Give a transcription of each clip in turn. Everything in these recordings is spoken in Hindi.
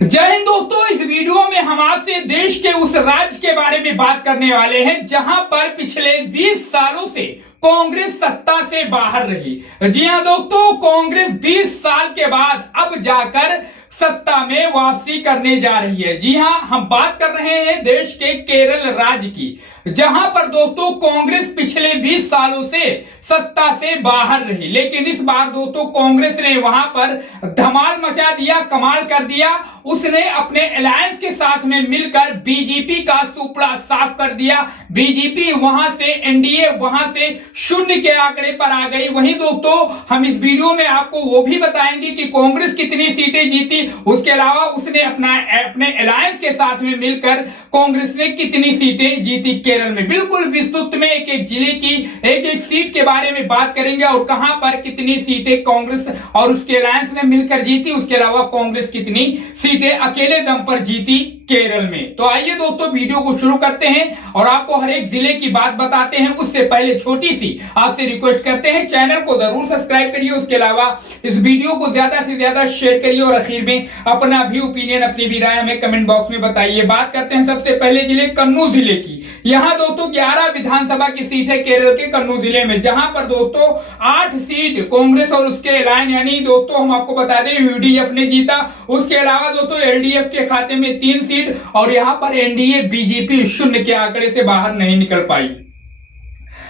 जय हिंद दोस्तों, इस वीडियो में हम आपसे देश के उस राज्य के बारे में बात करने वाले हैं जहां पर पिछले 20 सालों से कांग्रेस सत्ता से बाहर रही। जी हां दोस्तों, कांग्रेस 20 साल के बाद अब जाकर सत्ता में वापसी करने जा रही है। जी हां, हम बात कर रहे हैं देश के केरल राज्य की, जहां पर दोस्तों कांग्रेस पिछले 20 सालों से सत्ता से बाहर रही, लेकिन इस बार दोस्तों कांग्रेस ने वहां पर धमाल मचा दिया, कमाल कर दिया। उसने अपने अलायंस के साथ में मिलकर बीजेपी का सुपड़ा साफ कर दिया। बीजेपी वहां से एनडीए वहां से शून्य के आंकड़े पर आ गई। वहीं दोस्तों हम इस वीडियो में आपको वो भी बताएंगे कि कांग्रेस कितनी सीटें जीती, उसके अलावा उसने अपने अलायंस के साथ में मिलकर कांग्रेस ने कितनी सीटें जीती केरल में। बिल्कुल विस्तृत में एक एक जिले की एक एक सीट के बारे में बात करेंगे और कहां पर कितनी सीटें कांग्रेस और उसके अलायंस ने मिलकर जीती, उसके अलावा कांग्रेस कितनी सीटें अकेले दम पर जीती केरल में। तो आइए दोस्तों वीडियो को शुरू करते हैं और आपको हर एक जिले की बात बताते हैं। उससे पहले छोटी सी आपसे रिक्वेस्ट करते हैं, चैनल को जरूर सब्सक्राइब करिए, उसके अलावा इस वीडियो को ज्यादा से ज्यादा शेयर करिए और आखिर में अपना भी ओपिनियन, अपनी भी राय हमें कमेंट बॉक्स में बताइए। बात करते हैं सबसे पहले जिले कन्नूर जिले की। यहां दोस्तों 11 विधानसभा की सीट है केरल के कन्नूर जिले में, जहां पर दोस्तों 8 सीट कांग्रेस और उसके अलायंस यानी दोस्तों हम आपको बता दें यूडीएफ ने जीता। उसके अलावा दोस्तों एलडीएफ के खाते में 3 सीट और यहां पर एनडीए बीजेपी शून्य के आंकड़े से बाहर नहीं निकल पाई।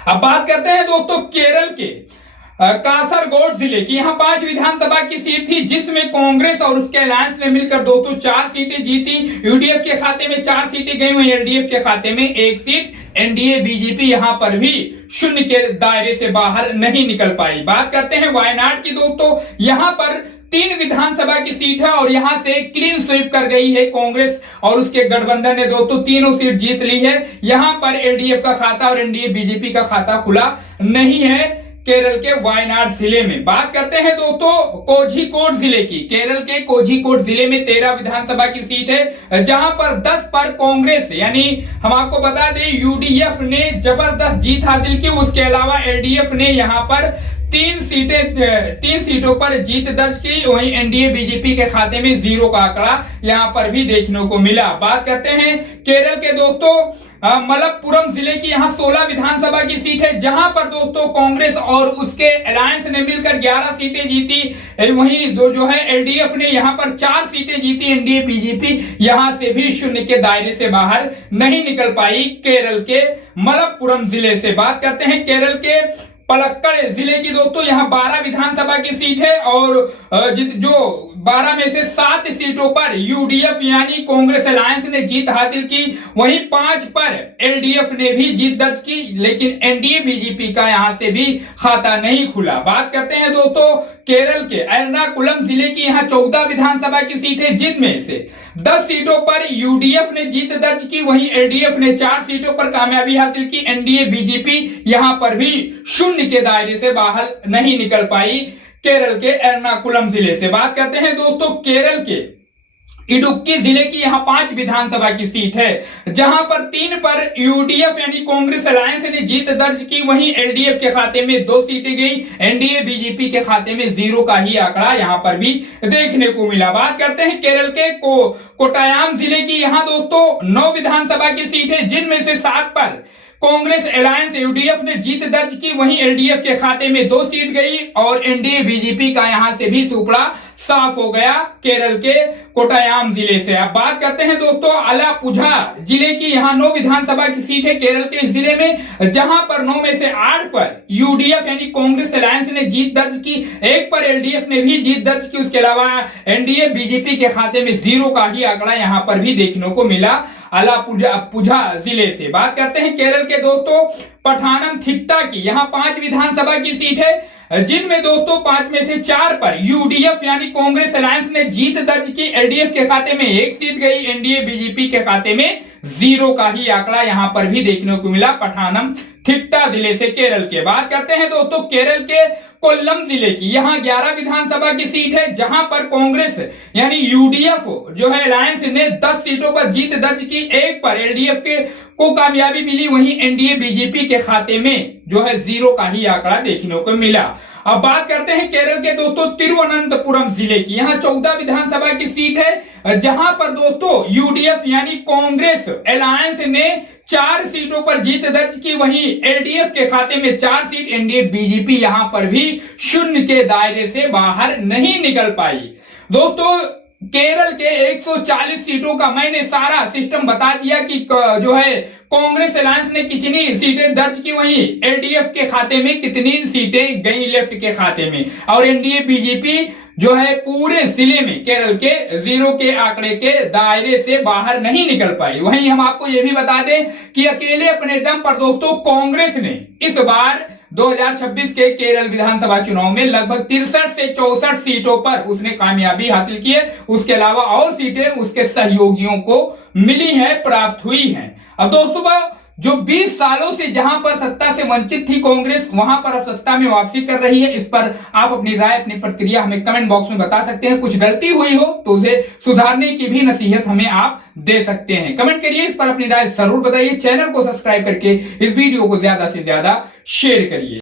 अब बात करते हैं दोस्तों केरल के कासरगोड जिले की। यहां 5 विधानसभा की सीट थी, जिसमें कांग्रेस और उसके अलायंस ने मिलकर दोस्तों 4 सीटें जीती। यूडीएफ के खाते में 4 सीटें गई, वहीं एलडीएफ के खाते में 1 सीट। एनडीए बीजेपी यहां पर भी शून्य के दायरे से बाहर नहीं निकल पाई। बात करते हैं वायनाड की दोस्तों। यहां पर 3 विधानसभा की सीट है और यहां से क्लीन स्वीप कर गई है कांग्रेस और उसके गठबंधन ने दोस्तों तीनों सीट जीत ली है। यहां पर एलडीएफ का खाता और एनडीए बीजेपी का खाता खुला नहीं है केरल के वायनाड जिले में। बात करते हैं दोस्तों कोझिकोड जिले की। केरल के कोझिकोड जिले में 13 विधानसभा की सीट है, जहां पर 10 पर कांग्रेस यानी हम आपको बता दें यूडीएफ ने जबरदस्त जीत हासिल की। उसके अलावा एलडीएफ ने यहां पर 3 सीटों पर जीत दर्ज की। वहीं एनडीए बीजेपी के खाते में 0 का आंकड़ा यहां पर भी देखने को मिला। बात करते हैं केरल के दोस्तों मलप्पुरम जिले की। यहां 16 विधानसभा की सीट है, जहां पर दोस्तों कांग्रेस और उसके अलायंस ने मिलकर 11 सीटें जीती। वहीं जो है एलडीएफ ने यहां पर 4 सीटें जीती। एनडीए बीजेपी यहां से भी शून्य के दायरे से बाहर नहीं निकल पाई केरल के मलप्पुरम जिले से। बात करते हैं केरल के पलक्कड़ जिले की दोस्तों। यहां 12 विधानसभा की सीट है और जो 12 में से 7 सीटों पर यूडीएफ यानी कांग्रेस अलायंस ने जीत हासिल की। वहीं 5 पर एलडीएफ ने भी जीत दर्ज की, लेकिन एनडीए बीजेपी का यहां से भी खाता नहीं खुला। बात करते हैं दोस्तों केरल के एर्नाकुलम जिले की। यहां 14 विधानसभा की सीट है, जिनमें से 10 सीटों पर यूडीएफ ने जीत दर्ज की। वहीं एलडीएफ ने 4 सीटों पर कामयाबी हासिल की। एनडीए बीजेपी यहां पर भी शून्य के दायरे से बाहर नहीं निकल पाई केरल के एर्नाकुलम जिले से। बात करते हैं दोस्तों केरल के इडुक्की जिले की। यहां 5 विधानसभा की सीट है, जहां पर 3 पर यूडीएफ यानी कांग्रेस अलायंस ने जीत दर्ज की। वहीं एलडीएफ के खाते में 2 सीटें गई। एनडीए बीजेपी के खाते में 0 का ही आंकड़ा यहां पर भी देखने को मिला। बात करते हैं केरल के कोट्टायम जिले की। यहां दोस्तों 9 विधानसभा की सीट है, जिनमें से 7 पर कांग्रेस अलायंस यूडीएफ ने जीत दर्ज की। वहीं एलडीएफ के खाते में 2 सीट गई और एनडीए बीजेपी का यहां से भी सुपड़ा साफ हो गया केरल के कोट्टायम जिले से। अब बात करते हैं दोस्तों आलापुझा जिले की। यहां 9 विधानसभा की सीट है केरल के जिले में, जहां पर 9 में से 8 पर यूडीएफ यानी कांग्रेस अलायंस ने जीत दर्ज की। 1 पर एलडीएफ ने भी जीत दर्ज की। उसके अलावा एनडीए बीजेपी के खाते में 0 का ही आंकड़ा यहां पर भी देखने को मिला आलापुझा जिले से। बात करते हैं केरल के दोस्तों पठानमथिट्टा की। यहां 5 विधानसभा की सीट है, जिनमें दोस्तों 5 में से 4 पर यूडीएफ यानी कांग्रेस अलायंस ने जीत दर्ज की। एलडीएफ के खाते में 1 सीट गई। एनडीए बीजेपी के खाते में 0 का ही आंकड़ा यहां पर भी देखने को मिला पठानमथिट्टा जिले से केरल के। बात करते हैं दोस्तों केरल के कोल्लम जिले की। यहां 11 विधानसभा की सीट है, जहां पर कांग्रेस यानी यूडीएफ जो है अलायंस ने 10 सीटों पर जीत दर्ज की। 1 पर एलडीएफ को कामयाबी मिली। वहीं एनडीए बीजेपी के खाते में जो है 0 का ही आंकड़ा देखने को मिला। अब बात करते हैं केरल के दोस्तों तिरुवनंतपुरम जिले की। यहाँ 14 विधानसभा की सीट है, जहां पर दोस्तों यूडीएफ यानी कांग्रेस अलायंस ने 4 सीटों पर जीत दर्ज की। वहीं एलडीएफ के खाते में 4 सीट, एनडीए बीजेपी यहां पर भी शून्य के दायरे से बाहर नहीं निकल पाई। दोस्तों केरल के 140 सीटों का मैंने सारा सिस्टम बता दिया कि जो है कांग्रेस अलायंस ने कितनी सीटें दर्ज की, वहीं एलडीएफ के खाते में कितनी सीटें गई लेफ्ट के खाते में, और एनडीए बीजेपी जो है पूरे जिले में केरल के 0 के आंकड़े के दायरे से बाहर नहीं निकल पाई। वहीं हम आपको यह भी बता दें कि अकेले अपने दम पर दोस्तों कांग्रेस ने इस बार 2026 के केरल विधानसभा चुनाव में लगभग 63 से 64 सीटों पर उसने कामयाबी हासिल की है। उसके अलावा और सीटें उसके सहयोगियों को मिली हैं, प्राप्त हुई हैं। अब दोस्तों जो 20 सालों से जहां पर सत्ता से वंचित थी कांग्रेस, वहां पर अब सत्ता में वापसी कर रही है। इस पर आप अपनी राय, अपनी प्रतिक्रिया हमें कमेंट बॉक्स में बता सकते हैं। कुछ गलती हुई हो तो उसे सुधारने की भी नसीहत हमें आप दे सकते हैं। कमेंट करिए, इस पर अपनी राय जरूर बताइए। चैनल को सब्सक्राइब करके इस वीडियो को ज्यादा से ज्यादा शेयर करिए।